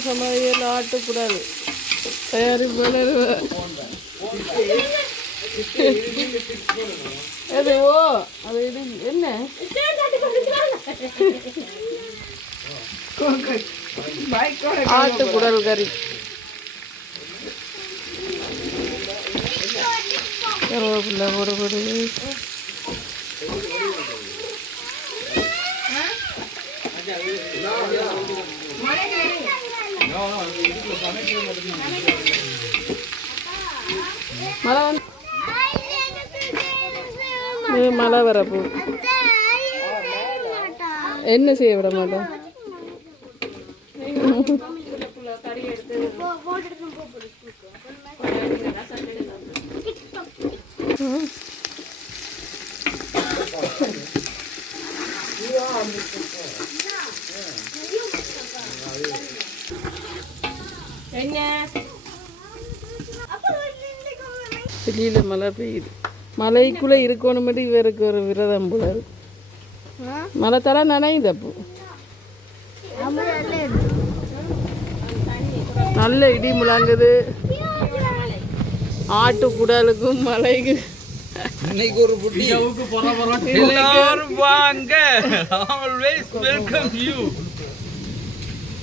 சமையல் ஆட்டுக்குடல் தயாரிப்பாளர் அது ஓ அது இது என்ன? ஆட்டுக்குடல் கறி. கருவேப்பில்லை போடப்படுது மழை வந்து மழை வரப்போ என்ன செய்ய விட வெளியில் மழை பெய்யுது. மலைக்குள்ளே இருக்கணும் மட்டும் இவருக்கு ஒரு விரதம் போல இருக்கு. மழை தலை நனையுது அப்போ. நல்ல இடி முழங்குது. ஆட்டு குடலுக்கும் மலைக்கு இன்னைக்கு ஒரு புட்டி. எல்லாரும் வாங்க. ஆல்வேஸ் வெல்கம் யூ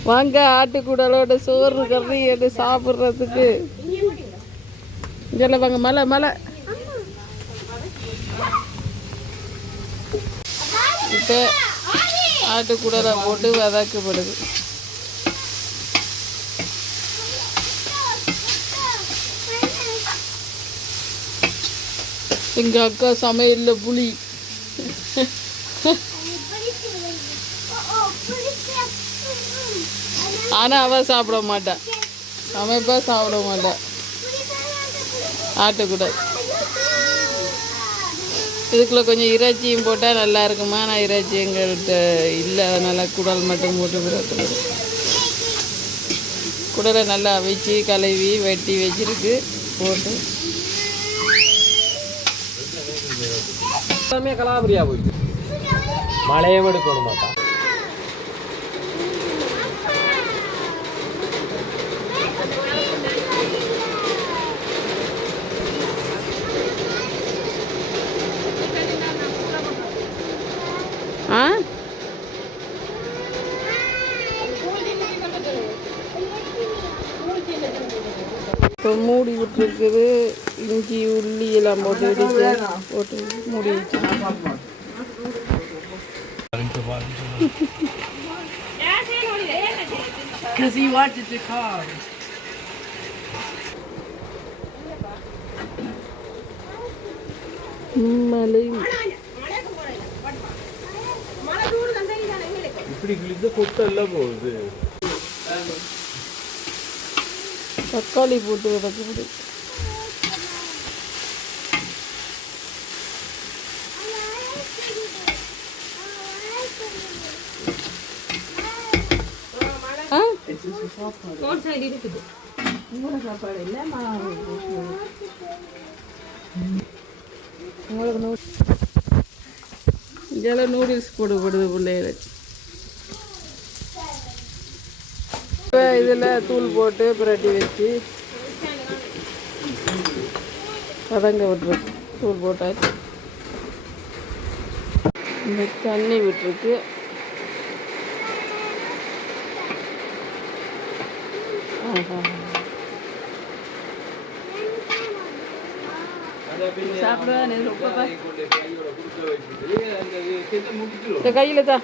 வாங்க ஆட்டு சோறு கறி எடுத்து சாப்பிட்றதுக்கு. இதில் வாங்க மலை மலை. இப்போ ஆட்டு போட்டு வதக்கப்படுது. எங்கள் அக்கா சமையலில் புளி. ஆனால் அவள் சாப்பிட மாட்டான் அமைப்பாக சாப்பிட மாட்டான் ஆட்டுக்குடல் இதுக்குள்ளே கொஞ்சம் இறைச்சியும் போட்டால் நல்லா இருக்குமா? நான் இறைச்சி எங்கள்கிட்ட இல்லை. அதனால் குடல் மட்டும் போட்டு பிறகு குடலை நல்லா அவிச்சு கழுவி வெட்டி வச்சிருக்கு. போட்டு. எல்லாமே கலாபரியா போயிட்டு மழையும் எடுக்கணும் மாட்டா ஆ இப்போ மூடி விட்டுருக்குது. இஞ்சி உள்ளி எல்லாம் போட்டு இடிச்சு போட்டு மூடி வச்சு Because he. மலை. இப்படி கிழிந்து கொட்டெல்லாம் போகுது. தக்காளி போட்டு வதக்கப்படுது ஆ? இதெல்லாம் நூடுல்ஸ் போடப்படுது பிள்ளைகளுக்கு இப்போ இதில் தூள் போட்டு புரட்டி வச்சு வதங்க விட்டுருக்கு தூள் போட்டாச்சு. இந்த தண்ணி விட்டுருக்கு. ஆஹா. கையில் தான்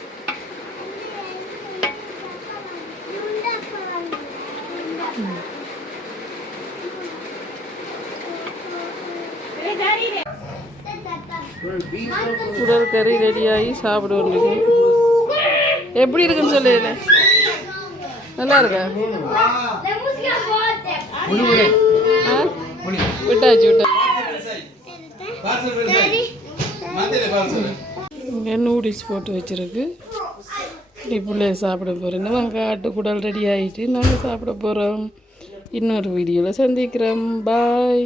குடல் கறி ரெடியாகி சாப்பிட வேண்டியது. எப்படி இருக்குன்னு சொல்லு நல்லா இருக்கா? விட்டாச்சு இங்கே நூடுல்ஸ் போட்டு வச்சிருக்கு. இப்படி பிள்ளைய சாப்பிட போகிறேன் நாங்கள் ஆட்டுக்குடல் ரெடி ஆகிட்டு நாங்கள் சாப்பிட போகிறோம் இன்னொரு வீடியோவில் சந்திக்கிறோம். பாய்